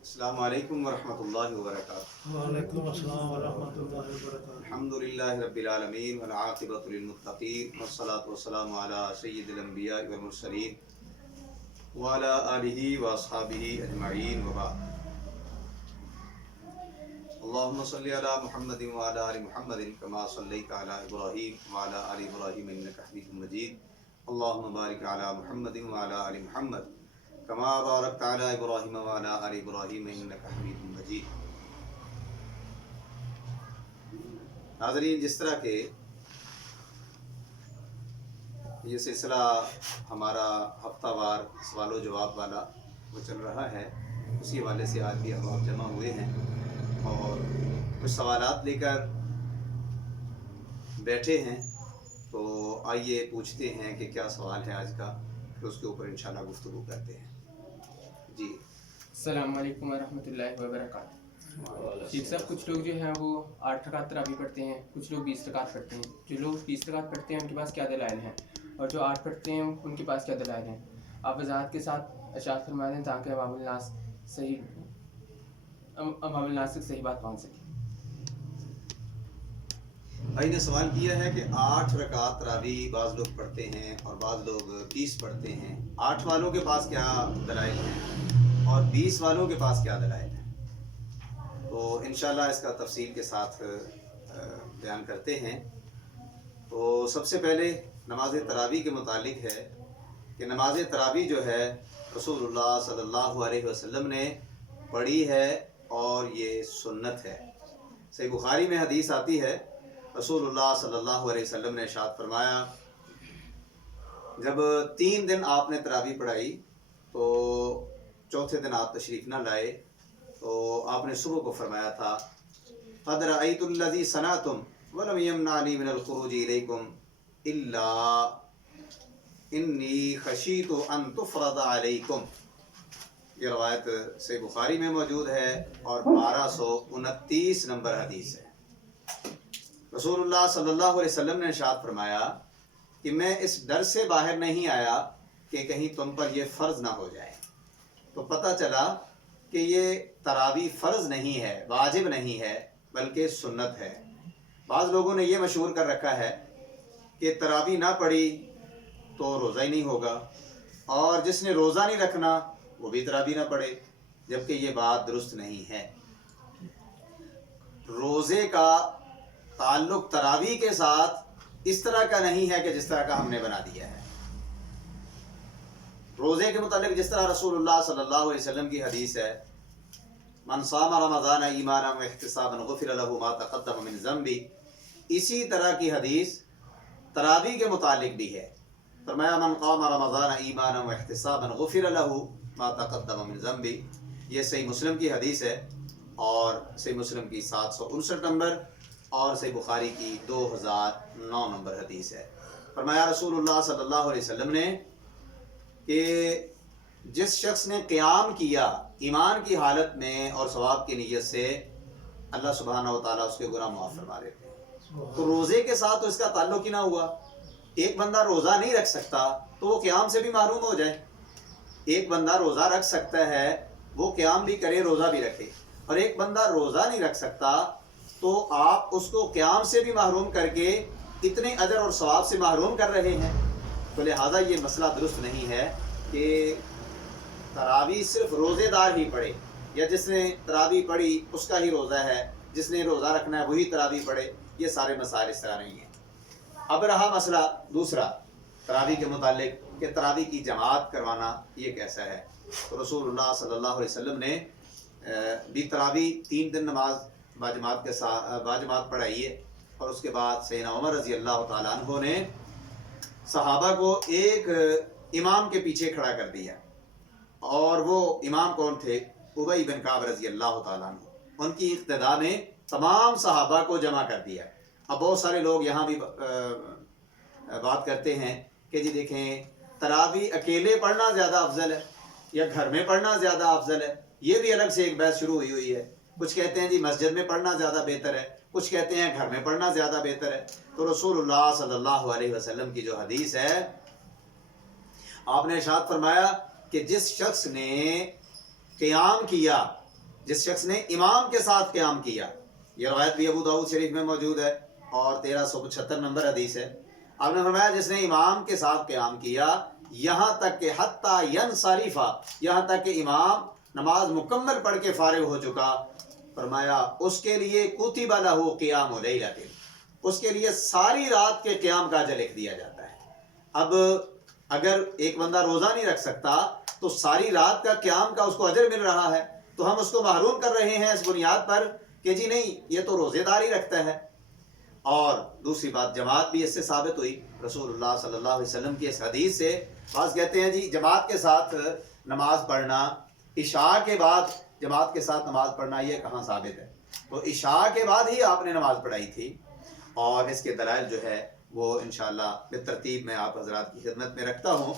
السلام علیکم ورحمۃ اللہ وبرکاتہ۔ وعلیکم السلام ورحمۃ اللہ وبرکاتہ۔ الحمدللہ رب العالمین والعاقبۃ للمتقین والصلاۃ والسلام علی سید الانبیاء والمرسلین وعلی آلہ واصحابہ اجمعین وبعد۔ اللہم صلی علی محمد وعلی آل محمد کما صلیت علی ابراہیم وعلی آل ابراہیم انک حمید مجید۔ اللہم بارک علی محمد وعلی آل محمد کما بارکت علی ابراہیم وعلی آل ابراہیم انک حمید مجید۔ ناظرین، جس طرح کہ یہ سلسلہ ہمارا ہفتہ وار سوال و جواب والا وہ چل رہا ہے، اسی حوالے سے آج بھی ہم آپ جمع ہوئے ہیں اور کچھ سوالات لے کر بیٹھے ہیں، تو آئیے پوچھتے ہیں کہ کیا سوال ہے آج کا، پھر اس کے اوپر انشاءاللہ گفتگو کرتے ہیں۔ جی السلام علیکم ورحمۃ اللہ وبرکاتہ۔ شیخ صاحب، کچھ لوگ جو ہیں وہ 8 رکعت تراویح پڑھتے ہیں، کچھ لوگ 20 رکعت پڑھتے ہیں۔ جو لوگ 20 رکعت پڑھتے ہیں ان کے پاس کیا دلائل ہیں، اور جو 8 پڑھتے ہیں ان کے پاس کیا دلائل ہیں؟ آپ وضاحت کے ساتھ ارشاد فرما دیں تاکہ عوام الناس تک صحیح بات پہنچ سکے۔ بھائی نے سوال کیا ہے کہ 8 رکعت تراویح بعض لوگ پڑھتے ہیں اور بعض لوگ 30 پڑھتے ہیں، 8 والوں کے پاس کیا دلائل ہیں اور 20 والوں کے پاس کیا دلائل ہیں؟ تو انشاءاللہ اس کا تفصیل کے ساتھ بیان کرتے ہیں۔ تو سب سے پہلے نماز تراویح کے متعلق ہے کہ نماز تراویح جو ہے رسول اللہ صلی اللہ علیہ وسلم نے پڑھی ہے اور یہ سنت ہے۔ صحیح بخاری میں حدیث آتی ہے، رسول اللہ صلی اللہ علیہ وسلم نے ارشاد فرمایا، جب 3 دن آپ نے تراویح پڑھائی تو چوتھے دن آپ تشریف نہ لائے، تو آپ نے صبح کو فرمایا تھا، قد رأیت الذی صنعتم ولم یمنعنی من الخروج الیکم الا انی خشیت ان تفرض علیکم۔ یہ روایت صحیح بخاری میں موجود ہے اور 1229 نمبر حدیث ہے۔ رسول اللہ صلی اللہ علیہ وسلم نے ارشاد فرمایا کہ میں اس ڈر سے باہر نہیں آیا کہ کہیں تم پر یہ فرض نہ ہو جائے۔ تو پتہ چلا کہ یہ تراویح فرض نہیں ہے، واجب نہیں ہے، بلکہ سنت ہے۔ بعض لوگوں نے یہ مشہور کر رکھا ہے کہ تراویح نہ پڑھی تو روزہ ہی نہیں ہوگا، اور جس نے روزہ نہیں رکھنا وہ بھی تراویح نہ پڑھے، جبکہ یہ بات درست نہیں ہے۔ روزے کا تعلق تراویح کے ساتھ اس طرح کا نہیں ہے کہ جس طرح کا ہم نے بنا دیا ہے۔ روزے کے متعلق جس طرح رسول اللہ صلی اللہ علیہ وسلم کی حدیث ہے، من صام رمضان ایمانا واحتسابا غفر له ما تقدم من ذنبه، اسی طرح کی حدیث تراویح کے متعلق بھی ہے۔ فرمایا من قام رمضان ایمانا واحتسابا غفر له ما تقدم من ذنبه۔ یہ صحیح مسلم کی حدیث ہے، اور صحیح مسلم کی 759 نمبر اور صحیح بخاری کی 2009 نمبر حدیث ہے۔ فرمایا رسول اللہ صلی اللہ علیہ وسلم نے کہ جس شخص نے قیام کیا ایمان کی حالت میں اور ثواب کی نیت سے، اللہ سبحانہ و تعالیٰ اس کے گناہ معاف فرما دیتے ہیں۔ تو روزے کے ساتھ تو اس کا تعلق ہی نہ ہوا۔ ایک بندہ روزہ نہیں رکھ سکتا تو وہ قیام سے بھی محروم ہو جائے۔ ایک بندہ روزہ رکھ سکتا ہے، وہ قیام بھی کرے روزہ بھی رکھے، اور ایک بندہ روزہ نہیں رکھ سکتا تو آپ اس کو قیام سے بھی محروم کر کے اتنے اجر اور ثواب سے محروم کر رہے ہیں۔ تو لہٰذا یہ مسئلہ درست نہیں ہے کہ تراویح صرف روزے دار ہی پڑھے، یا جس نے تراویح پڑھی اس کا ہی روزہ ہے، جس نے روزہ رکھنا ہے وہی تراویح پڑھے۔ یہ سارے مسائل اس طرح نہیں ہیں۔ اب رہا مسئلہ دوسرا تراویح کے متعلق کہ تراویح کی جماعت کروانا یہ کیسا ہے۔ تو رسول اللہ صلی اللہ علیہ وسلم نے بھی تراویح 3 دن نماز باجماعت کے ساتھ باجماعت پڑھائی ہے، اور اس کے بعد سیدنا عمر رضی اللہ تعالیٰ عنہ نے صحابہ کو ایک امام کے پیچھے کھڑا کر دیا، اور وہ امام کون تھے؟ ابی بن کعب رضی اللہ تعالیٰ عنہ۔ ان کی اقتداء میں تمام صحابہ کو جمع کر دیا۔ اب بہت سارے لوگ یہاں بھی بات کرتے ہیں کہ جی دیکھیں، تراویح اکیلے پڑھنا زیادہ افضل ہے یا گھر میں پڑھنا زیادہ افضل ہے۔ یہ بھی الگ سے ایک بحث شروع ہوئی ہے۔ کچھ کہتے ہیں جی مسجد میں پڑھنا زیادہ بہتر ہے، کچھ کہتے ہیں گھر میں پڑھنا زیادہ بہتر ہے۔ تو رسول اللہ صلی اللہ علیہ وسلم کی جو حدیث ہے، آپ نے ارشاد فرمایا کہ جس شخص نے قیام کیا जिस शख्स ने इमाम के साथ क़याम किया, ये रवायत भी अबू दाऊद शरीफ में मौजूद है और 1375 नंबर हदीस है। आपने फरमाया जिसने इमाम के साथ क़याम किया यहाँ तक कि हत्ता यनसरिफा, यहाँ तक कि इमाम नमाज मुकम्मल पढ़ के फारिग हो चुका, फरमाया उसके लिए कुतिबा लहू क़ियाम लैलतिन, उसके लिए सारी रात के क़याम का अजर लिख दिया जाता है। अब अगर एक बंदा रोज़ा नहीं रख सकता तो सारी रात का क़याम का उसको अजर मिल रहा है, तो हम उसको महरूम कर रहे हैं इस बुनियाद पर कि जी नहीं, ये तो रोज़ेदार ही रखता है। और दूसरी बात, जमात भी इससे साबित हुई। रसूलुल्लाह सल्लल्लाहु अलैहि वसल्लम की इस हदीस से बाज़ कहते हैं जी जमात के साथ नमाज पढ़ना, इशा के बाद जमात के साथ नमाज पढ़ना, ये कहाँ साबित है? तो इशा के बाद ही आपने नमाज पढ़ाई थी और इसके दलाइल जो है वो इंशाअल्लाह बेतरतीब मैं आप हज़रात की खिदमत में रखता हूँ।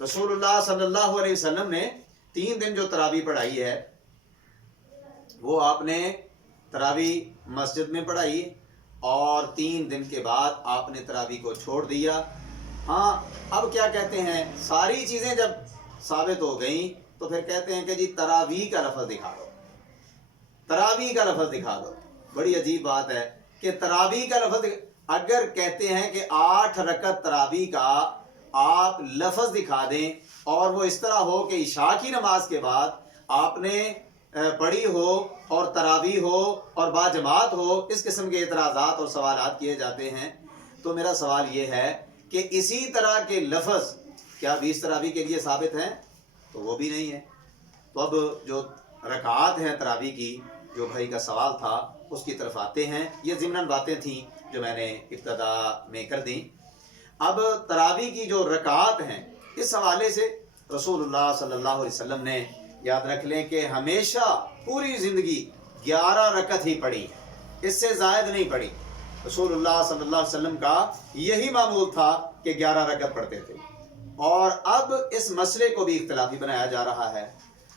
रसूलुल्लाह सल्लल्लाहु अलैहि वसल्लम ने 3 दिन जो तरावी पढ़ाई है वो आपने तरावी मस्जिद में पढ़ाई और 3 दिन के बाद आपने तरावी को छोड़ दिया। हाँ, अब क्या कहते हैं, सारी चीज़ें जब साबित हो गई तो फिर कहते हैं कि जी तरावी का लफ्ज़ दिखा दो, तरावी का लफ्ज़ दिखा दो। बड़ी अजीब बात है कि तरावी का लफ्ज़, अगर कहते हैं कि 8 रकत तरावी का आप लफ्ज़ दिखा दें और वो इस तरह हो कि इशा की नमाज के बाद आपने पढ़ी हो और तरावी हो और बाजमात हो, इस किस्म के एतराज़ात और सवालात किए जाते हैं, तो मेरा सवाल ये है कि इसी तरह के लफ्ज़ क्या 20 तरावी के लिए साबित हैं? तो वो भी नहीं है। तो अब जो रकात हैं तरावी की, जो भाई का सवाल था, उसकी तरफ आते हैं। ये ज़िमनन बातें थीं जो मैंने इब्तदा में कर दी। अब तरावी की जो रकात हैं, इस हवाले से रसूलुल्लाह सल्लल्लाहु अलैहि वसल्लम ने, याद रख लें कि हमेशा पूरी ज़िंदगी 11 रकत ही पढ़ी, इससे ज़ायद नहीं पढ़ी। रसूलुल्लाह सल्लल्लाहु अलैहि वसल्लम का यही मामूल था कि 11 रकत पढ़ते थे। और अब इस मसले को भी इख्तिलाफी बनाया जा रहा है,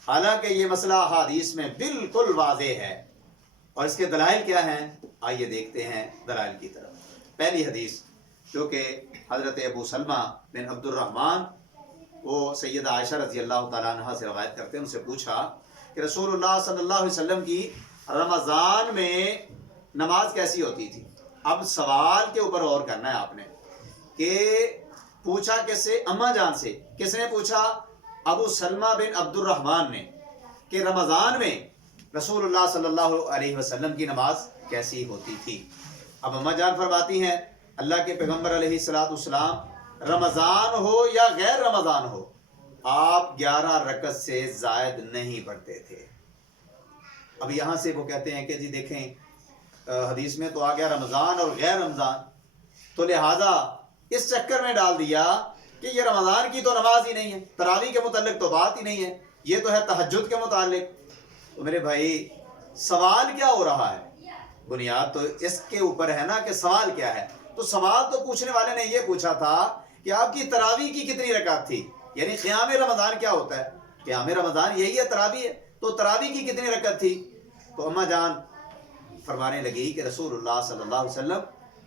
हालांकि ये मसला हदीस में बिल्कुल वाज़ेह है। और इसके दलाइल क्या हैं, आइए देखते हैं दलाइल की तरफ। पहली हदीस जो कि हज़रत अबू सलमा बिन अब्दुर्रहमान, वो सैयदा आयशा रज़ी अल्लाह तआला अन्हा से रवायत करते हैं, उनसे पूछा कि रसूलुल्लाह सल्लल्लाहु अलैहि वसल्लम की रमज़ान में नमाज कैसी होती थी। अब सवाल के ऊपर और करना है आपने कि पूछा किससे? अम्मा जान से। किसने पूछा? अबू सलमा बिन अब्दुर्रहमान ने, कि रमज़ान में रसूलुल्लाह सल्लल्लाहु अलैहि वसल्लम की नमाज कैसी होती थी। अब अम्मा जान फरमाती हैं, अल्लाह के पैगम्बर अलैहिस्सलातु वस्सलाम रमज़ान हो या गैर रमज़ान हो, आप 11 रकत से ज़ायद नहीं पढ़ते थे। अब यहाँ से वो कहते हैं कि जी देखें, हदीस में तो आ गया रमज़ान और गैर रमज़ान, तो लिहाजा इस चक्कर में डाल दिया कि ये रमज़ान की तो नमाज ही नहीं है, तरावी के मुतालिक तो बात ही नहीं है, ये तो है तहज्जुद के मुतालिक। तो मेरे भाई सवाल क्या हो रहा है? बुनियाद तो इसके ऊपर है ना कि सवाल क्या है। तो सवाल तो पूछने वाले ने ये पूछा था कि आपकी तरावी की कितनी रकात थी, यानी क़याम रमज़ान क्या होता है? क़याम रमज़ान यही है, तरावी है, तो तरावी की कितनी रकात थी? तो अम्मा जान फरमाने लगी कि रसूलुल्लाह सल्लल्लाहु अलैहि वसल्लम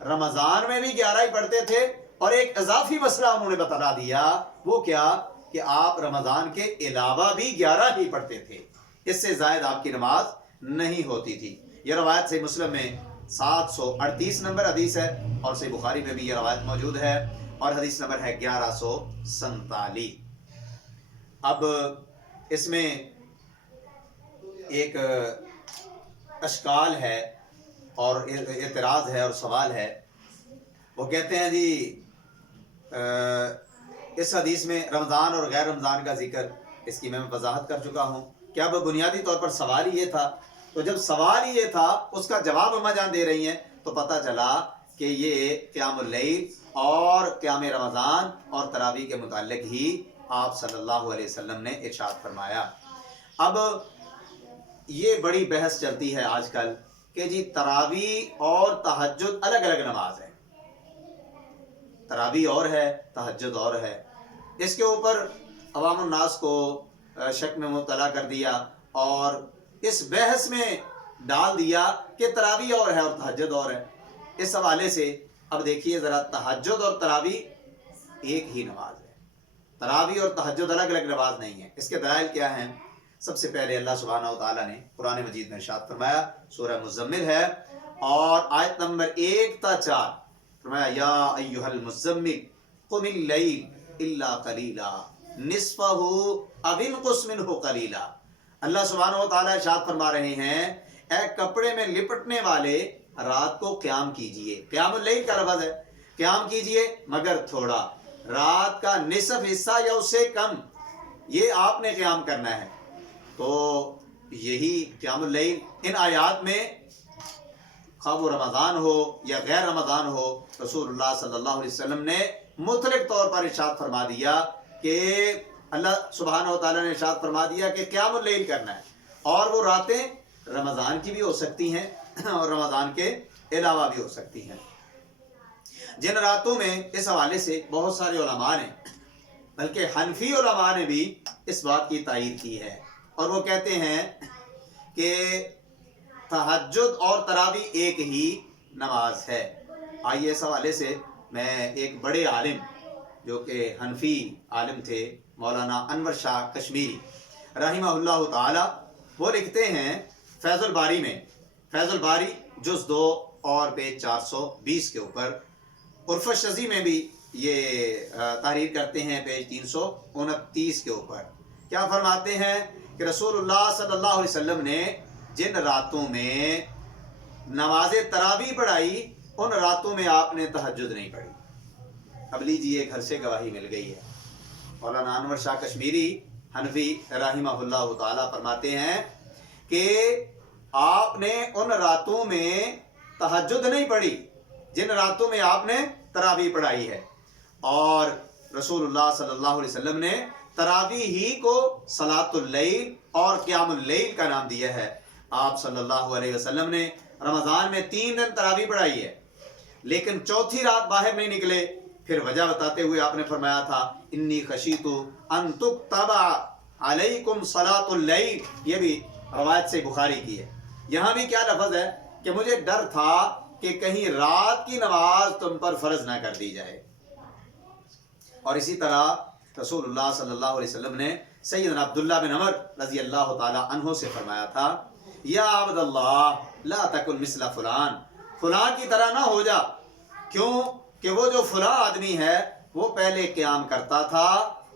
रमज़ान में भी 11 ही पढ़ते थे, और एक इजाफी मसला उन्होंने बता दिया, वो क्या कि आप रमज़ान के अलावा भी 11 ही पढ़ते थे, इससे ज़ायद आपकी नमाज नहीं होती थी। यह रवायत सही मुस्लिम में 738 नंबर हदीस है और सही बुखारी में भी यह रवायत मौजूद है और हदीस नंबर है 1147। अब इसमें एक अशकाल है और एतराज़ है और सवाल है। वो कहते हैं जी इस हदीस में रमज़ान और गैर रमज़ान का जिक्र, इसकी मैं वजाहत कर चुका हूँ। क्या अब बुनियादी तौर पर सवाल ही ये था? तो जब सवाल ही ये था, उसका जवाब अम्मा जान दे रही हैं, तो पता चला कि ये क़यामुल लैल और क़याम रमज़ान और तरावी के मुताल्लिक़ ही आप सल्लल्लाहु अलैहि वसल्लम ने इरशाद फरमाया। अब ये बड़ी बहस चलती है आजकल कि जी तरावी और तहज्जुद अलग अलग नमाज है, तरावी और है, तहज्जुद और है। इसके ऊपर अवामुन नास को शक में मुब्तला कर दिया और इस बहस में डाल दिया कि तरावी और है और तहज्जुद और है। इस हवाले से अब देखिए ज़रा, तहज्जुद और तरावी एक ही नमाज है, तरावी और तहज्जुद अलग अलग नमाज नहीं है। इसके दलाइल क्या हैं? سب سے پہلے اللہ سبحانہ و تعالیٰ نے قرآن مجید میں ارشاد فرمایا، سورہ مزمل ہے اور آیت نمبر 1 تا 4 فرمایا، یا ایھا المزمل قم اللیل الا قلیلا نصفہ او انقص منہ قلیلا۔ اللہ سبحانہ و تعالیٰ ارشاد فرما رہے ہیں، اے کپڑے میں لپٹنے والے رات کو قیام کیجئے۔ قیام اللیل کا لفظ ہے، قیام کیجئے مگر تھوڑا، رات کا نصف حصہ یا اس سے کم، یہ آپ نے قیام کرنا ہے۔ تو یہی قیام اللیل ان آیات میں خواہ وہ رمضان ہو یا غیر رمضان ہو، رسول اللہ صلی اللہ علیہ وسلم نے مطلق طور پر ارشاد فرما دیا کہ اللہ سبحانہ و تعالیٰ نے ارشاد فرما دیا کہ قیام اللیل کرنا ہے، اور وہ راتیں رمضان کی بھی ہو سکتی ہیں اور رمضان کے علاوہ بھی ہو سکتی ہیں۔ جن راتوں میں اس حوالے سے بہت سارے علماء نے، بلکہ حنفی علماء نے بھی اس بات کی تائید کی ہے، اور وہ کہتے ہیں کہ تہجد اور تراویح ایک ہی نماز ہے۔ آئیے اس حوالے سے میں ایک بڑے عالم جو کہ حنفی عالم تھے، مولانا انور شاہ کشمیری رحمہ اللہ تعالی، وہ لکھتے ہیں فیض الباری میں، فیض الباری جز 2 اور پیج 420 کے اوپر، عرف الشذی میں بھی یہ تحریر کرتے ہیں پیج 329 کے اوپر، کیا فرماتے ہیں کہ رسول اللہ صلی اللہ علیہ وسلم نے جن راتوں میں نماز تراویح پڑھائی ان راتوں میں آپ نے تہجد نہیں پڑھی۔ اب لیجیے گھر سے گواہی مل گئی ہے۔ مولانا انور شاہ کشمیری حنفی رحمہ اللہ تعالی فرماتے ہیں کہ آپ نے ان راتوں میں تہجد نہیں پڑھی جن راتوں میں آپ نے تراویح پڑھائی ہے، اور رسول اللہ صلی اللہ علیہ وسلم نے تراویح ہی کو صلاۃ اللیل اور قیام اللیل کا نام دیا ہے۔ آپ صلی اللہ علیہ وسلم نے رمضان میں 3 دن تراویح پڑھائی ہے، لیکن چوتھی رات باہر نہیں نکلے۔ پھر وجہ بتاتے ہوئے آپ نے فرمایا تھا، انی خشیت ان تکتب علیکم صلاۃ اللیل، یہ بھی روایت سے بخاری کی ہے۔ یہاں بھی کیا لفظ ہے کہ مجھے ڈر تھا کہ کہیں رات کی نماز تم پر فرض نہ کر دی جائے۔ اور اسی طرح رسول اللہ صلی اللہ علیہ وسلم نے سیدنا عبداللہ بن عمر رضی اللہ تعالی عنہ سے فرمایا تھا، یا عبد اللہ لا تکن مثل فلان، فلاں کی طرح نہ ہو جا، کیوں کہ وہ جو فلاں آدمی ہے وہ پہلے قیام کرتا تھا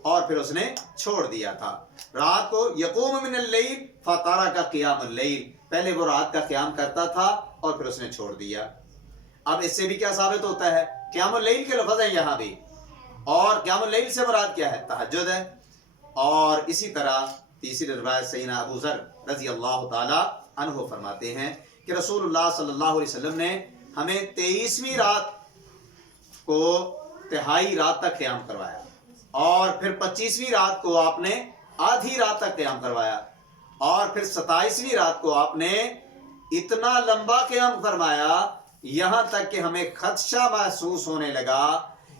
اور پھر اس نے چھوڑ دیا تھا، رات کو یقوم من اللیل فترک قیام اللیل، پہلے وہ رات کا قیام کرتا تھا اور پھر اس نے چھوڑ دیا۔ اب اس سے بھی کیا ثابت ہوتا ہے، قیام اللیل کے لفظ ہیں یہاں بھی، اور قیام اللیل سے مراد کیا ہے، تہجد ہے۔ اور اسی طرح تیسری روایت سیدنا ابو ذر رضی اللہ تعالی عنہ فرماتے ہیں کہ رسول اللہ صلی اللہ علیہ وسلم نے ہمیں 23ویں رات کو تہائی رات تک قیام کروایا، اور پھر 25ویں رات کو آپ نے آدھی رات تک قیام کروایا، اور پھر 27ویں رات کو آپ نے اتنا لمبا قیام فرمایا یہاں تک کہ ہمیں خدشہ محسوس ہونے لگا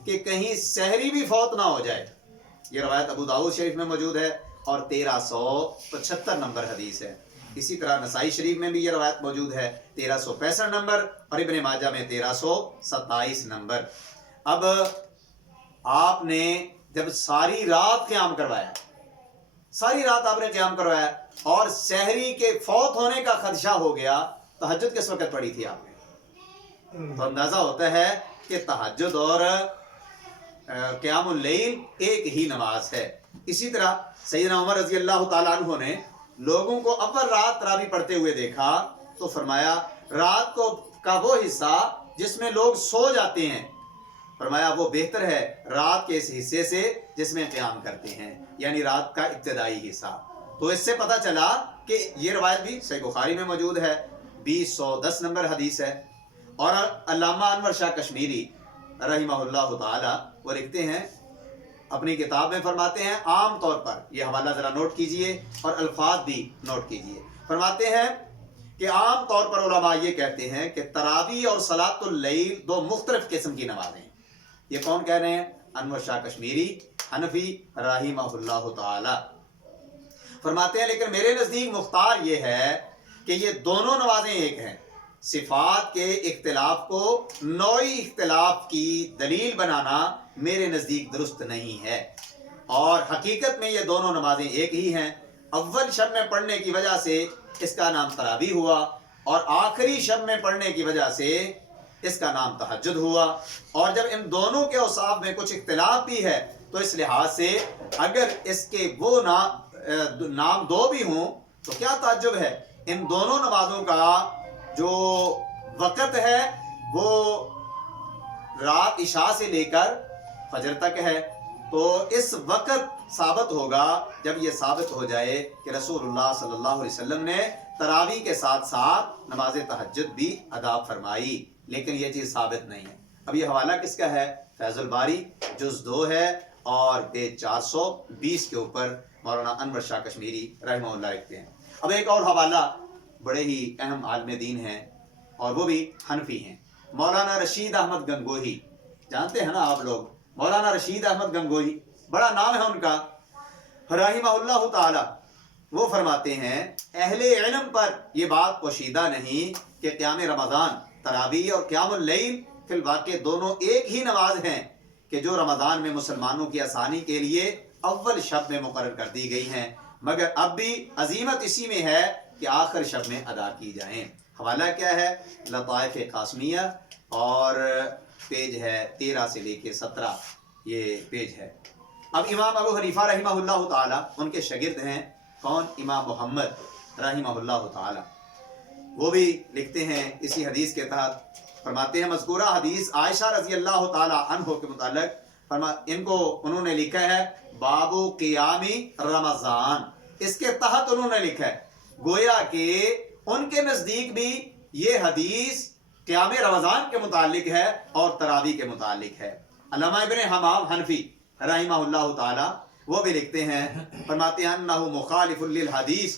کہ کہیں سحری بھی فوت نہ ہو جائے۔ یہ روایت ابو داؤد شریف میں موجود ہے اور 1375 نمبر حدیث ہے۔ اسی طرح نسائی شریف میں بھی یہ روایت موجود ہے 1365 نمبر، اور ابن ماجہ میں 1327 نمبر۔ اب آپ نے جب ساری رات قیام کروایا، ساری رات آپ نے قیام کروایا اور سحری کے فوت ہونے کا خدشہ ہو گیا، تہجد کس وقت پڑھی تھی آپ نے؟ تو اندازہ ہوتا ہے کہ تہجد اور قیام اللیل ایک ہی نماز ہے۔ اسی طرح سیدنا عمر رضی اللہ تعالیٰ عنہ نے لوگوں کو اول رات تراویح پڑھتے ہوئے دیکھا تو فرمایا، رات کو کا وہ حصہ جس میں لوگ سو جاتے ہیں، فرمایا وہ بہتر ہے رات کے اس حصے سے جس میں قیام کرتے ہیں، یعنی رات کا ابتدائی حصہ۔ تو اس سے پتہ چلا کہ یہ روایت بھی صحیح بخاری میں موجود ہے، 2010 نمبر حدیث ہے۔ اور علامہ انور شاہ کشمیری رحمہ اللہ تعالی وہ لکھتے ہیں اپنی کتاب میں، فرماتے ہیں عام طور پر، یہ حوالہ ذرا نوٹ کیجئے اور الفاظ بھی نوٹ کیجئے، فرماتے ہیں کہ عام طور پر علماء یہ کہتے ہیں کہ تراویح اور صلاۃ اللیل 2 مختلف قسم کی نمازیں ہیں۔ یہ کون کہہ رہے ہیں؟ انور شاہ کشمیری حنفی رحمہ اللہ تعالی فرماتے ہیں، لیکن میرے نزدیک مختار یہ ہے کہ یہ دونوں نمازیں ایک ہیں۔ صفات کے اختلاف کو نوعی اختلاف کی دلیل بنانا میرے نزدیک درست نہیں ہے، اور حقیقت میں یہ دونوں نمازیں ایک ہی ہیں۔ اول شب میں پڑھنے کی وجہ سے اس کا نام تراویح ہوا، اور آخری شب میں پڑھنے کی وجہ سے اس کا نام تہجد ہوا۔ اور جب ان دونوں کے اوصاف میں کچھ اختلاف بھی ہے تو اس لحاظ سے اگر اس کے وہ نام دو بھی ہوں تو کیا تعجب ہے۔ ان دونوں نمازوں کا جو وقت ہے وہ رات عشاء سے لے کر فجر تک ہے، تو اس وقت ثابت ہوگا جب یہ ثابت ہو جائے کہ رسول اللہ صلی اللہ علیہ وسلم نے تراویح کے ساتھ ساتھ نماز تہجد بھی ادا فرمائی، لیکن یہ چیز ثابت نہیں ہے۔ اب یہ حوالہ کس کا ہے؟ فیض الباری جز 2 ہے اور پیج 420 کے اوپر مولانا انور شاہ کشمیری رحمہ اللہ لکھتے ہیں۔ اب ایک اور حوالہ بڑے ہی اہم عالم دین ہیں اور وہ بھی حنفی ہیں، مولانا رشید احمد گنگوہی، جانتے ہیں نا آپ لوگ مولانا رشید احمد گنگوہی، بڑا نام ہے ان کا رحمہ اللہ تعالی۔ وہ فرماتے ہیں اہل علم پر یہ بات پوشیدہ نہیں کہ قیام رمضان تراویح اور قیام اللیل فی الواقع دونوں ایک ہی نماز ہیں کہ جو رمضان میں مسلمانوں کی آسانی کے لیے اول شب میں مقرر کر دی گئی ہیں، مگر اب بھی عظیمت اسی میں ہے کہ آخر شب میں ادا کی جائیں۔ حوالہ کیا ہے؟ لطائف قاسمیہ اور پیج ہے 13 سے لے کے 17 یہ پیج ہے۔ اب امام ابو حنیفہ رحمہ اللہ تعالی، ان کے شاگرد ہیں کون؟ امام محمد رحمہ اللہ تعالی، وہ بھی لکھتے ہیں اسی حدیث کے تحت، فرماتے ہیں مذکورہ حدیث عائشہ رضی اللہ تعالی عنہ کے متعلق ان کو انہوں نے لکھا ہے باب قیام رمضان، اس کے تحت انہوں نے لکھا ہے گویا کہ ان کے نزدیک بھی یہ حدیث قیام رمضان کے متعلق ہے اور تراویح کے متعلق ہے۔ علامہ ابن حمام حنفی رحمہ اللہ تعالی وہ بھی لکھتے ہیں، فرماتے ہیں انہ مخالف للحدیث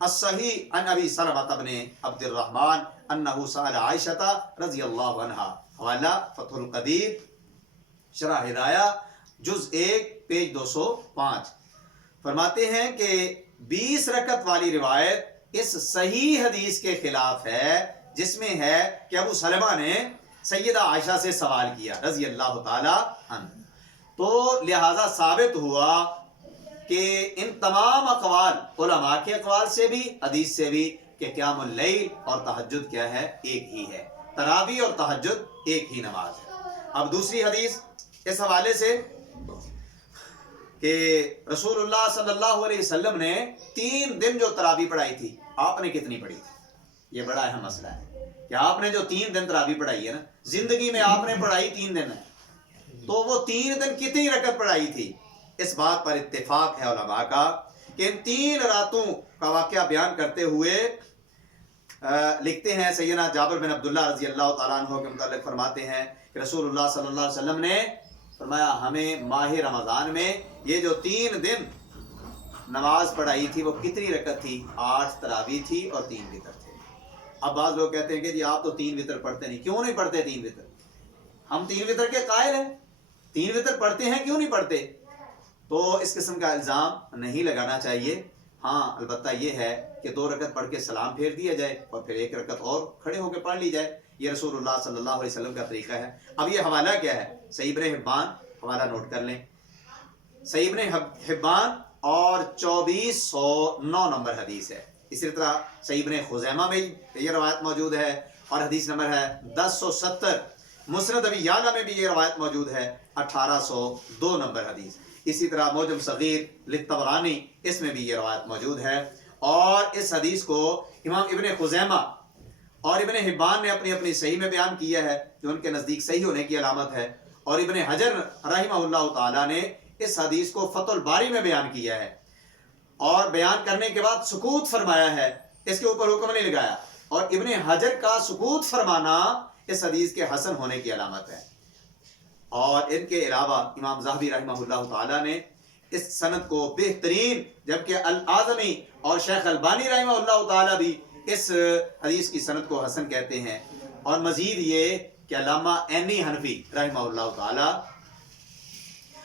الصحیح عن ابی سلمہ بن عبد الرحمن انہ سأل عائشہ رضی اللہ عنہا۔ حوالہ فتح القدیر شرح ہدایہ جز 1 پیج 205۔ فرماتے ہیں کہ 20 رکعت والی روایت اس صحیح حدیث کے خلاف ہے جس میں ہے کہ ابو سلمہ نے سیدہ عائشہ سے سوال کیا رضی اللہ تعالی عنہ، تو لہذا ثابت ہوا کہ ان تمام اقوال علماء کے اقوال سے بھی حدیث سے بھی کہ قیام اللیل اور تہجد کیا ہے؟ ایک ہی ہے، تراویح اور تہجد ایک ہی نماز ہے۔ اب دوسری حدیث اس حوالے سے کہ رسول اللہ صلی اللہ علیہ وسلم نے 3 دن جو تراویح پڑھائی تھی، آپ نے کتنی پڑھی تھی؟ یہ بڑا اہم مسئلہ ہے کہ آپ نے جو 3 دن تراویح پڑھائی ہے نا، زندگی میں آپ نے پڑھائی 3 دن ہے، تو وہ 3 دن کتنی رکعت پڑھائی تھی؟ اس بات پر اتفاق ہے علماء کا کہ ان 3 راتوں کا واقعہ بیان کرتے ہوئے لکھتے ہیں سیدنا جابر بن عبداللہ رضی اللہ تعالیٰ عنہ کے متعلق فرماتے ہیں کہ رسول اللہ صلی اللہ علیہ وسلم نے فرمایا ہمیں ماہ رمضان میں یہ جو 3 دن نماز پڑھائی تھی وہ کتنی رکعت تھی؟ 8 تراویح تھی اور 3 وتر تھے۔ اب بعض لوگ کہتے ہیں کہ جی آپ تو 3 وتر پڑھتے نہیں، کیوں نہیں پڑھتے 3 وتر؟ ہم 3 وتر کے قائل ہیں، 3 وتر پڑھتے ہیں، کیوں نہیں پڑھتے؟ تو اس قسم کا الزام نہیں لگانا چاہیے۔ ہاں البتہ یہ ہے کہ 2 رکعت پڑھ کے سلام پھیر دیا جائے اور پھر 1 رکعت اور کھڑے ہو کے پڑھ لی جائے، یہ رسول اللہ صلی اللہ علیہ وسلم کا طریقہ ہے۔ اب یہ حوالہ کیا ہے؟ صحیح ابن حبان، حوالہ نوٹ کر لیں، صحیح ابن حبان اور 2409 نمبر حدیث ہے۔ اسی طرح صحیح ابن خزیمہ میں یہ روایت موجود ہے اور حدیث نمبر ہے 1070۔ مسند ابی یعلا میں بھی یہ روایت موجود ہے 1802 نمبر حدیث۔ اسی طرح موجم صغیر للطبرانی اس میں بھی یہ روایت موجود ہے، اور اس حدیث کو امام ابن خزیمہ اور ابن حبان نے اپنی اپنی صحیح میں بیان کیا ہے جو ان کے نزدیک صحیح ہونے کی علامت ہے، اور ابن حجر رحمہ اللہ تعالی نے اس حدیث کو فتح الباری میں بیان کیا ہے، اور بیان کرنے کے بعد سکوت فرمایا ہے، اس کے اوپر حکم نہیں لگایا، اور ابن حجر کا سکوت فرمانا اس حدیث کے حسن ہونے کی علامت ہے۔ اور ان کے علاوہ امام ذہبی رحمہ اللہ تعالی نے اس سند کو بہترین، جبکہ الاعظمی اور شیخ البانی رحمہ اللہ تعالی بھی اس حدیث کی سند کو حسن کہتے ہیں، اور مزید یہ کہ علامہ عینی حنفی رحمہ اللہ تعالی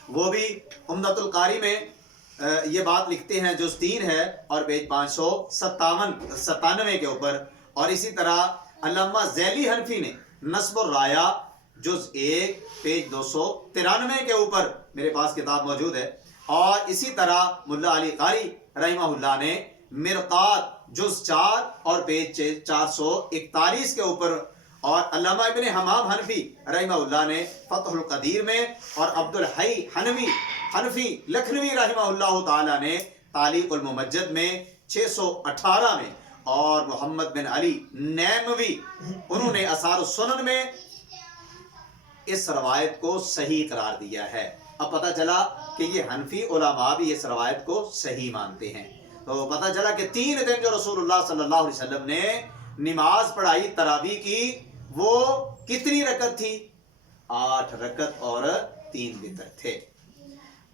وہ بھی عمدۃ القاری میں یہ بات لکھتے ہیں جز 3 ہے اور پیج 597 کے اوپر، اور اسی طرح علامہ ذیلی حنفی نے نصب الرایہ جز 1 پیج 293 کے اوپر، میرے پاس کتاب موجود ہے، اور اسی طرح ملا علی قاری रहिमहुल्लाह ने मिरकात जुज़ 4 और पेज 441 के ऊपर, और अल्लामा इब्न हमाम हनफी रहिमहुल्लाह ने फतहुल कदीर में, और अब्दुल हई हनफी लखनवी रहिमहुल्लाह ताला ने तालीकुल मुमज्जद में 618 में, और मोहम्मद बिन अली नैमवी उन्होंने असार सुनन में इस रवायत को सही करार दिया है। अब पता चला कि ये हनफी उलमा भी इस रवायत को सही मानते हैं। तो पता चला कि 3 दिन जो रसूलुल्लाह सल्लल्लाहु अलैहि वसल्लम ने नमाज पढ़ाई तरावी की, वो कितनी रकत थी? 8 रकत और 3 वितर थे।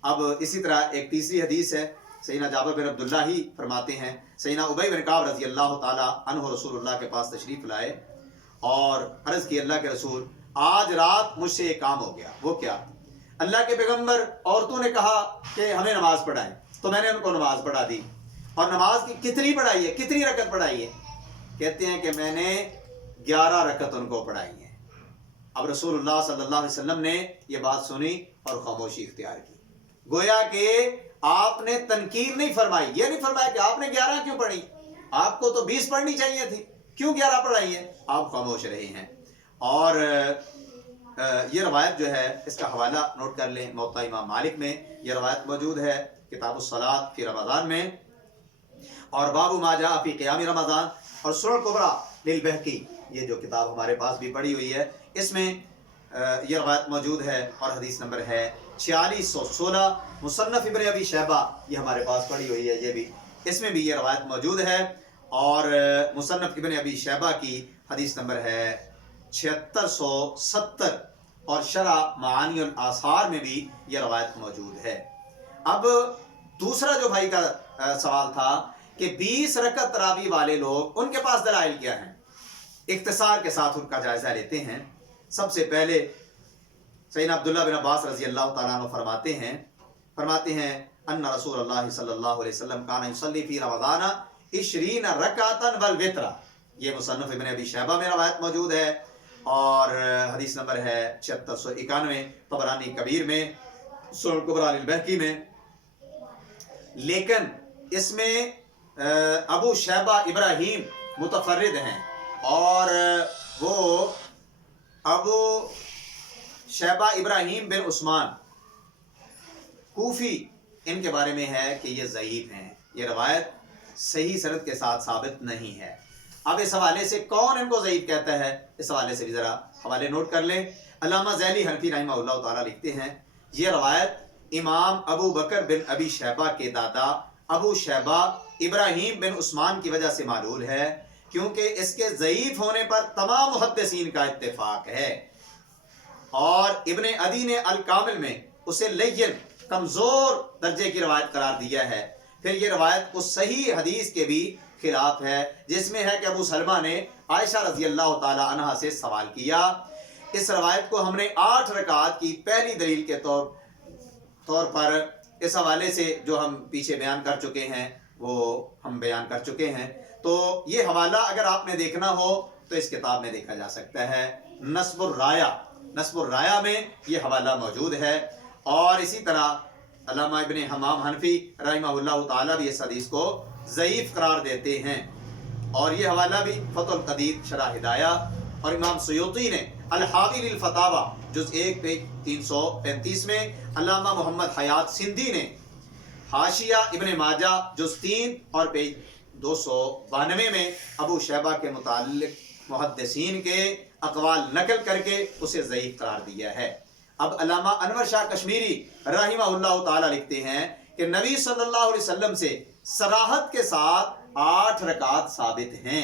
अब इसी तरह एक तीसरी हदीस है, सैयदना जाबिर बिन अब्दुल्लाह ही फरमाते हैं, सैयदना उबई बिन काब रज़ी अल्लाह ताला अन्हु रसूलुल्लाह के पास तशरीफ लाए और अर्ज़ की, अल्लाह के रसूल, आज रात मुझसे एक काम हो गया। वो क्या? अल्लाह के पैगंबर औरतों ने कहा कि हमें नमाज पढ़ाएं, तो मैंने उनको नमाज पढ़ा दी। और नमाज की कितनी पढ़ाई है, कितनी रकत पढ़ाई है? कहते हैं कि मैंने 11 रकत उनको पढ़ाई है। अब रसूलुल्लाह सल्लल्लाहु अलैहि वसल्लम ने ये बात सुनी और खामोशी इख्तियार की। गोया कि आपने तनकीर नहीं फरमाई, ये नहीं फरमाया कि आपने 11 क्यों पढ़ी, आपको तो 20 पढ़नी चाहिए थी, क्यों 11 पढ़ाई है? आप खामोश रहे हैं। और ये रवायत जो है, इसका हवाला नोट कर लें, मुवत्ता इमाम मालिक में ये रवायत मौजूद है, किताबुस सलात फी रमज़ान में, और बाबू मा जा फी क़ियाम रमज़ान, और सुनन कुबरा लिल बहकी, ये जो किताब हमारे पास भी पड़ी हुई है, इसमें ये रवायत मौजूद है, और हदीस नंबर है 4616। मुसन्नफ इब्न अबी शैबा, ये हमारे पास पड़ी हुई है, ये भी, इसमें भी ये रवायत मौजूद है, और मुसन्नफ इब्न अबी शैबा की हदीस नंबर है 7670, और शरह मानी अल आसार में भी यह रवायत मौजूद है। अब दूसरा जो भाई का सवाल था कि 20 रकत तरावी वाले लोग, उनके पास दलाइल क्या हैं? इख्तिसार के साथ उनका जायजा लेते हैं। सबसे पहले सैयदना अब्दुल्लाह बिन अब्बास रज़ी अल्लाह ताला अन्हु फरमाते हैं अन्ना रसूलुल्लाह सल्लल्लाहु अलैहि वसल्लम काना युसल्ली फी रमज़ान 20 रकातन वल वित्रा। ये मुसन्नफ इब्न अबी शैबा में रवायत मौजूद है, और हदीस नंबर है 7691, तबरानी कबीर में, सुनन कुबरा लिल बहकी में। लेकिन इसमें अबू शैबा इब्राहीम मुतफर्रिद हैं, और वो अबू शैबा इब्राहीम बिन उस्मान कूफी, इनके बारे में है कि ये ज़ईफ हैं, ये रवायत सही सनद के साथ साबित नहीं है। अब इस हवाले से कौन इनको ज़ईफ कहता है, इस हवाले से भी ज़रा हवाले नोट कर लें। अल्लामा ज़ैली हनफी रहमहुल्लाह ताला लिखते हैं, ये रवायत इमाम अबू बकर बिन अबी शैबा के दादा अबू शैबा इब्राहीम बिन उस्मान की वजह से मालूल है, क्योंकि इसके ज़ईफ होने पर तमाम मुहद्दिसीन का इत्तेफाक है, और इब्ने अदी ने अल कामिल में उसे लय्यन, कमज़ोर दर्जे की रवायत करार दिया है। फिर ये रवायत उस सही हदीस के भी खिलाफ है जिसमें है कि अबू सलमा ने आयशा रज़ी अल्लाह ताला अन्हा से सवाल किया। इस रवायत को हमने 8 रकात की पहली दलील के तौर पर इस हवाले से जो हम पीछे बयान कर चुके हैं वो हम बयान कर चुके हैं। तो ये हवाला अगर आपने देखना हो तो इस किताब में देखा जा सकता है, नस्बुर राया में ये हवाला मौजूद है। और इसी तरह अल्लामा इब्न हमाम हनफी रहमहुल्लाह ताला भी इस हदीस को ज़ईफ करार देते हैं, और ये हवाला भी फतहुल कदीर शरह हिदाया, और इमाम सुयूती ने अल हावी लिल फतावा जुज़ 1 पेज 335 में, अल्लामा मोहम्मद हयात सिंधी ने हाशिया इब्न माजा जुज़ 3 और पेज 292 में अबू शैबा के मुताल्लिक मुहद्दिसीन के अक़वाल नकल करके उसे ज़ईफ करार दिया है। अब अल्लामा अनवर शाह कश्मीरी रहमहुल्लाह ताला लिखते हैं कि नबी सल्लल्लाहु अलैहि वसल्लम से सराहत के साथ 8 रकात साबित हैं,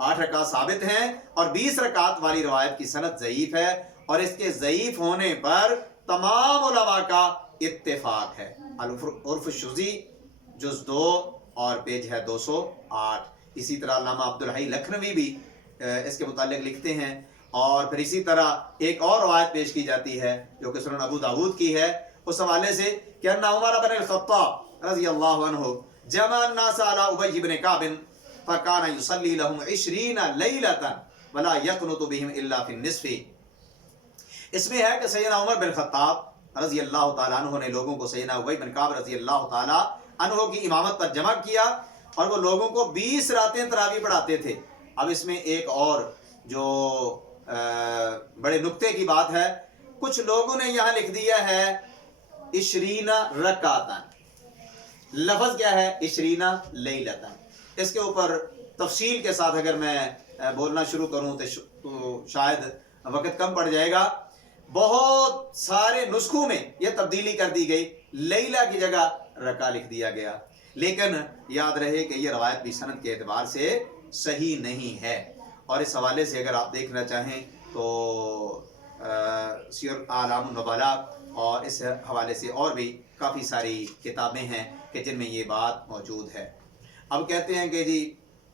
8 रकात साबित हैं, और 20 रकात वाली रवायत की सनद ज़ईफ है, और इसके ज़ईफ होने पर तमाम उलमा का इत्तेफाक है। अल-उर्फ़ शुज़ी जुज़ 2 और पेज है 208। इसी तरह अल्लामा अब्दुल हई लखनवी भी इसके मुताल्लिक लिखते हैं। और फिर इसी तरह एक और रवायत पेश की जाती है जो कि सुनन अबू दाऊद की है, उस हवाले से कि अन्ना उमर बिन अल-खत्ताब रज़ी अल्लाहु अन्हु जमा अन्नास अला उबय इब्न काब फकाना युसल्ली लहुम 20 लैलतन वला यक़नुतु बिहिम इल्ला फिन निस्फ़ी। इसमें है कि सैयदना उमर बिन खत्ताब रज़ी अल्लाह ताला अन्हु ने लोगों को सैयदना उबय बिन काब रज़ी अल्लाह ताला अन्हो की इमामत पर जमा किया और वो लोगों को 20 रातें तरावी पढ़ाते थे। अब इसमें एक और जो बड़े नुक्ते की बात है, कुछ लोगों ने यहाँ लिख दिया है इशरीना रकातन, लफ्ज़ क्या है इशरीना लैलतन। इसके ऊपर तफसील के साथ अगर मैं बोलना शुरू करूँ तो शायद वक्त कम पड़ जाएगा। बहुत सारे नुस्खों में यह तब्दीली कर दी गई, लैला की जगह रका लिख दिया गया। लेकिन याद रहे कि यह रवायत भी सनद के एतबार से सही नहीं है। और इस हवाले से अगर आप देखना चाहें तो सीर आलाम नुबला और इस हवाले से और भी काफ़ी सारी किताबें हैं कि जिनमें ये बात मौजूद है। अब कहते हैं कि जी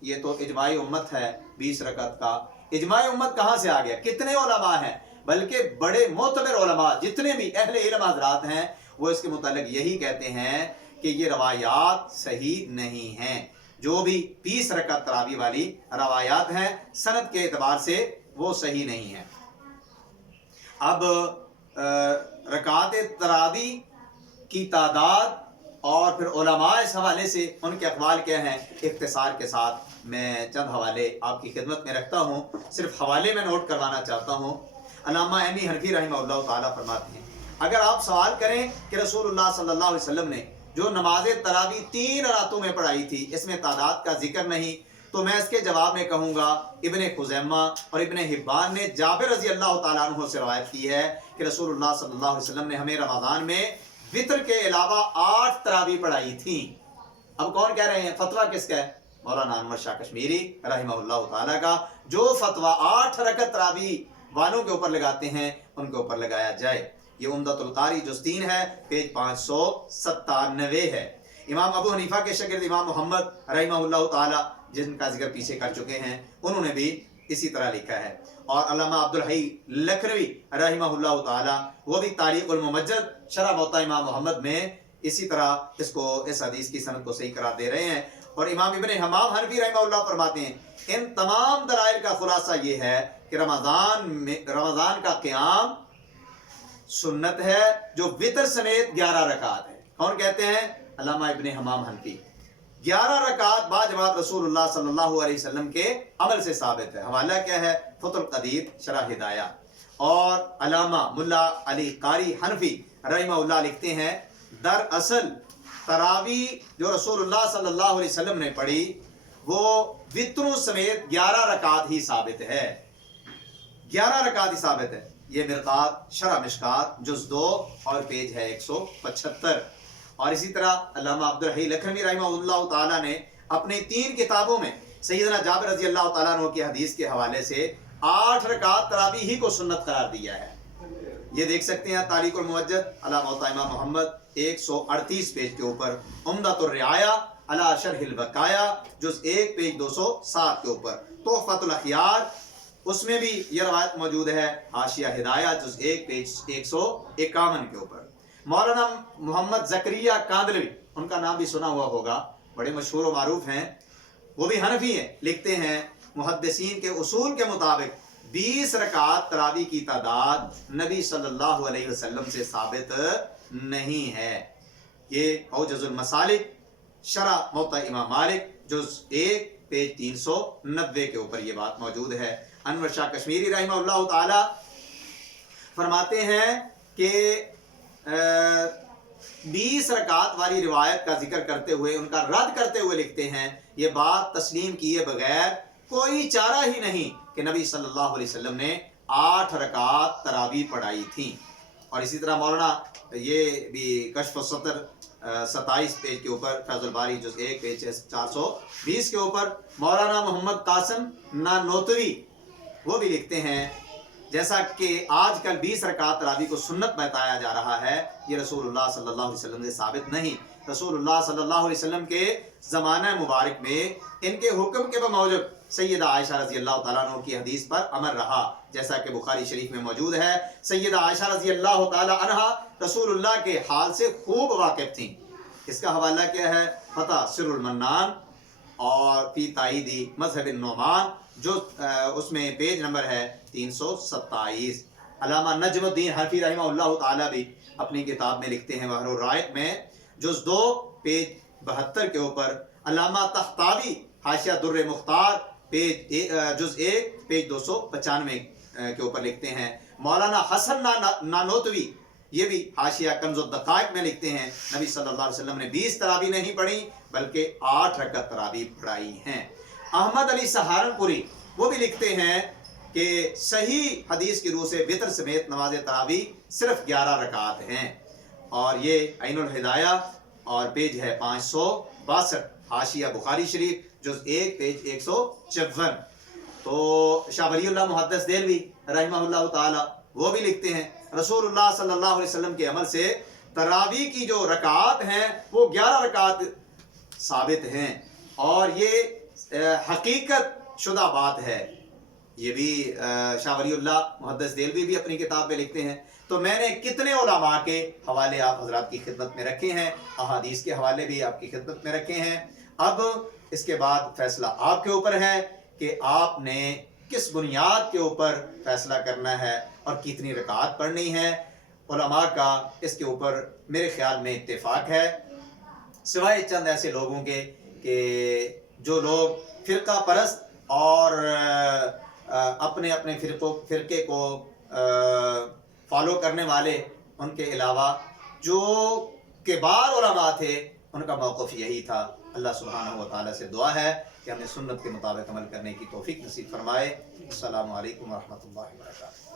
ये तो इजमाई उम्मत है 20 रकत का। इजमाई उम्मत कहाँ से आ गया? कितने उलमा हैं, बल्कि बड़े मोतबर उलमा जितने भी अहले इल्म हज़रात हैं वो इसके मुतालिक यही कहते हैं कि ये रवायात सही नहीं हैं। जो भी 20 रकत तरावी वाली रवायात हैं सनद के एतबार से वो सही नहीं है। अब रकात तरावी की तादाद और फिर उलमा इस हवाले से उनके अक़वाल क्या हैं, इख्तिसार के साथ मैं चंद हवाले आपकी खिदमत में रखता हूँ। सिर्फ हवाले में नोट करवाना चाहता हूँ। अल्लामा एमी हनफी रहमहुल्लाह ताला फरमाते हैं, अगर आप सवाल करें कि रसूलुल्लाह सल्लल्लाहु अलैहि वसल्लम ने जो नमाज तरावी 3 रातों में पढ़ाई थी इसमें तादाद का जिक्र नहीं, तो मैं इसके जवाब में कहूँगा इब्ने खुज़ैमा और इब्ने हिब्बान ने जाबिर रज़ी अल्लाह ताला अन्हु से रवायत की है कि रसूलुल्लाह सल्लल्लाहु अलैहि वसल्लम ने हमें रमज़ान में वितर के अलावा 8 तरावी पढ़ाई थी। अब कौन कह रहे हैं? फतवा किसका है? मौलाना अनवर शाह कश्मीरी रहमहुल्लाह ताला का। जो फतवा 8 रकत तरावी वालों के ऊपर लगाते हैं उनके ऊपर लगाया जाए। ये उम्दतुल कारी जुज़ 3 है, पेज 597 है। इमाम अबू हनीफा के शागिर्द इमाम मोहम्मद रहमहुल्लाह ताला जिनका जिक्र पीछे कर चुके हैं उन्होंने भी इसी तरह लिखा है। और अल्लामा अब्दुल हई लखनवी रहमहुल्लाह ताला वो भी तारीख़ुल मुमज्जद शरह मुवत्ता इमाम मोहम्मद में इसी तरह इसको इस हदीस की सनद को सही करार दे रहे हैं। और इमाम इब्ने हमाम हनफी रहमहुल्लाह फरमाते हैं इन तमाम दलाइल का खुलासा ये है कि रमज़ान का क़ियाम सुन्नत है जो वितर समेत 11 रकात है। कौन कहते हैं? अल्लामा इब्ने हमाम हनफी। 11 रकात बाजमात रसूलुल्लाह सल्लल्लाहु अलैहि वसल्लम के अमल से साबित है। हवाला क्या है? फतुल क़दीर शरह हिदाया। और अल्लामा मुल्ला अली कारी हनफी रहमहुल्लाह लिखते हैं दरअसल तरावी जो रसूलुल्लाह सल्लल्लाहु अलैहि वसल्लम ने पढ़ी वो वित्रों समेत 11 रकात ही साबित है। 11 रकात ही साबित है। ये मिरकात शरह मिशकात जुज़ 2 और पेज है 175। और इसी तरह अल्लामा अब्दुल हई लखनवी रहमहुल्लाह ताला ने अपने 3 किताबों में सैयदना जाबिर रज़ी अल्लाह ताला अन्हु की हदीस के हवाले से 8 रकात तरावी ही को सुन्नत करार दिया है। ये देख सकते हैं तारीख़ुल मुवज्जद अला मौता इमाम मोहम्मद 138 पेज के ऊपर, उम्दतुर रिआया अला शरहिल बकाया जुज़ 1 पेज 207 के ऊपर, तोहफ़तुल अख़यार उसमें भी यह रवायत मौजूद है, हाशिया हिदाया जुज़ 1 पेज 151 के ऊपर। मौलाना मोहम्मद ज़करिया कांदलवी, उनका नाम भी सुना हुआ होगा, बड़े मशहूर व मारूफ हैं, वो भी हनफी हैं। लिखते हैं मुहद्दिसीन के उसूल के मुताबिक 20 रकात तरावी की तादाद नबी सल्लल्लाहु अलैहि वसल्लम से साबित नहीं है। ये औजज़ुल मसालिक शरह मुवत्ता इमाम मालिक जुज़ 1 पेज 390 के ऊपर ये बात मौजूद है। अनवर शाह कश्मीरी रहमहुल्लाह ताला फरमाते हैं कि 20 रकात वाली रिवायत का जिक्र करते हुए उनका रद्द करते हुए लिखते हैं ये बात तस्लीम किए बगैर कोई चारा ही नहीं कि नबी सल्लल्लाहु अलैहि वसल्लम ने 8 रकात तरावी पढ़ाई थी। और इसी तरह मौलाना ये भी कश्फ सतर 27 पेज के ऊपर फैजुल बारी जुज़ 1 पेज 420 के ऊपर मौलाना मोहम्मद कासिम नानोतवी वो भी लिखते हैं जैसा कि आजकल 20 रकात तरावी को सुन्नत बताया जा रहा है, ये रसूलुल्लाह सल्लल्लाहु अलैहि वसल्लम से साबित नहीं। रसूलुल्लाह सल्लल्लाहु अलैहि वसल्लम के ज़माना मुबारक में इनके हुक्म के बमौजब सैयदा आयशा रज़ी अल्लाह ताला अन्हा की हदीस पर अमल रहा, जैसा कि बुखारी शरीफ में मौजूद है। सैयदा आयशा रज़ी अल्लाह ताला अन्हा रसूलुल्लाह के हाल से खूब वाकिफ़ थीं। इसका हवाला क्या है? फतह सिर्रुल मन्नान और फी ताईदी मज़हब नोमान जो उसमें पेज नंबर है 327। अल्लामा नजमुद्दीन हनफी रहमहुल्लाह ताला भी अपनी किताब में लिखते हैं बहरुर राइत में जुज़ 2 पेज 72 के ऊपर अल्लामा तख्तावी हाशिया दुर्र मुख्तार पेज जुज 1 पेज 295 के ऊपर लिखते हैं। मौलाना हसन नानोतवी ये भी हाशिया कंजुद दकाइक में लिखते हैं, नबी सल्लल्लाहु अलैहि वसल्लम ने 20 तरावी नहीं पढ़ी बल्कि 8 रकअत तरावी पढ़ाई हैं। अहमद अली सहारनपुरी वो भी लिखते हैं कि सही हदीस की रूह से वितर समेत नमाज तरावी सिर्फ 11 रकात हैं। और ये ऐनुल हिदाया और पेज है 562 हाशिया बुखारी शरीफ जुज 1 पेज 154। तो शाह वलीउल्लाह मुहद्दिस देलवी रहमहुल्लाह ताला वो भी लिखते हैं रसूलुल्लाह सल्लल्लाहु अलैहि वसल्लम के अमल से तरावी की जो रकात हैं वो 11 रकात साबित हैं और ये हकीकत शुदा बात है। ये भी शाह वलीउल्लाह मुहद्दिस देलवी भी अपनी किताब में लिखते हैं। तो मैंने कितने उलमा के हवाले आप हजरात की खिदमत में रखे हैं, अहादीस के हवाले भी आपकी खिदमत में रखे हैं। अब इसके बाद फैसला आपके ऊपर है कि आपने किस बुनियाद के ऊपर फैसला करना है और कितनी रकात पढ़नी है। उलमा का इसके ऊपर मेरे ख्याल में इत्तेफाक है, सिवाय चंद ऐसे लोगों के कि जो लोग फ़िरका परस्त और अपने अपने फ़िरके को फॉलो करने वाले, उनके अलावा जो किबार उलमा थे उनका मौक़िफ़ यही था। अल्लाह सुब्हानहू व तआला से दुआ है कि हमें सुन्नत के मुताबिक अमल करने की तौफीक नसीब फरमाए। अस्सलामु अलैकुम व रहमतुल्लाहि व बरकातुहू।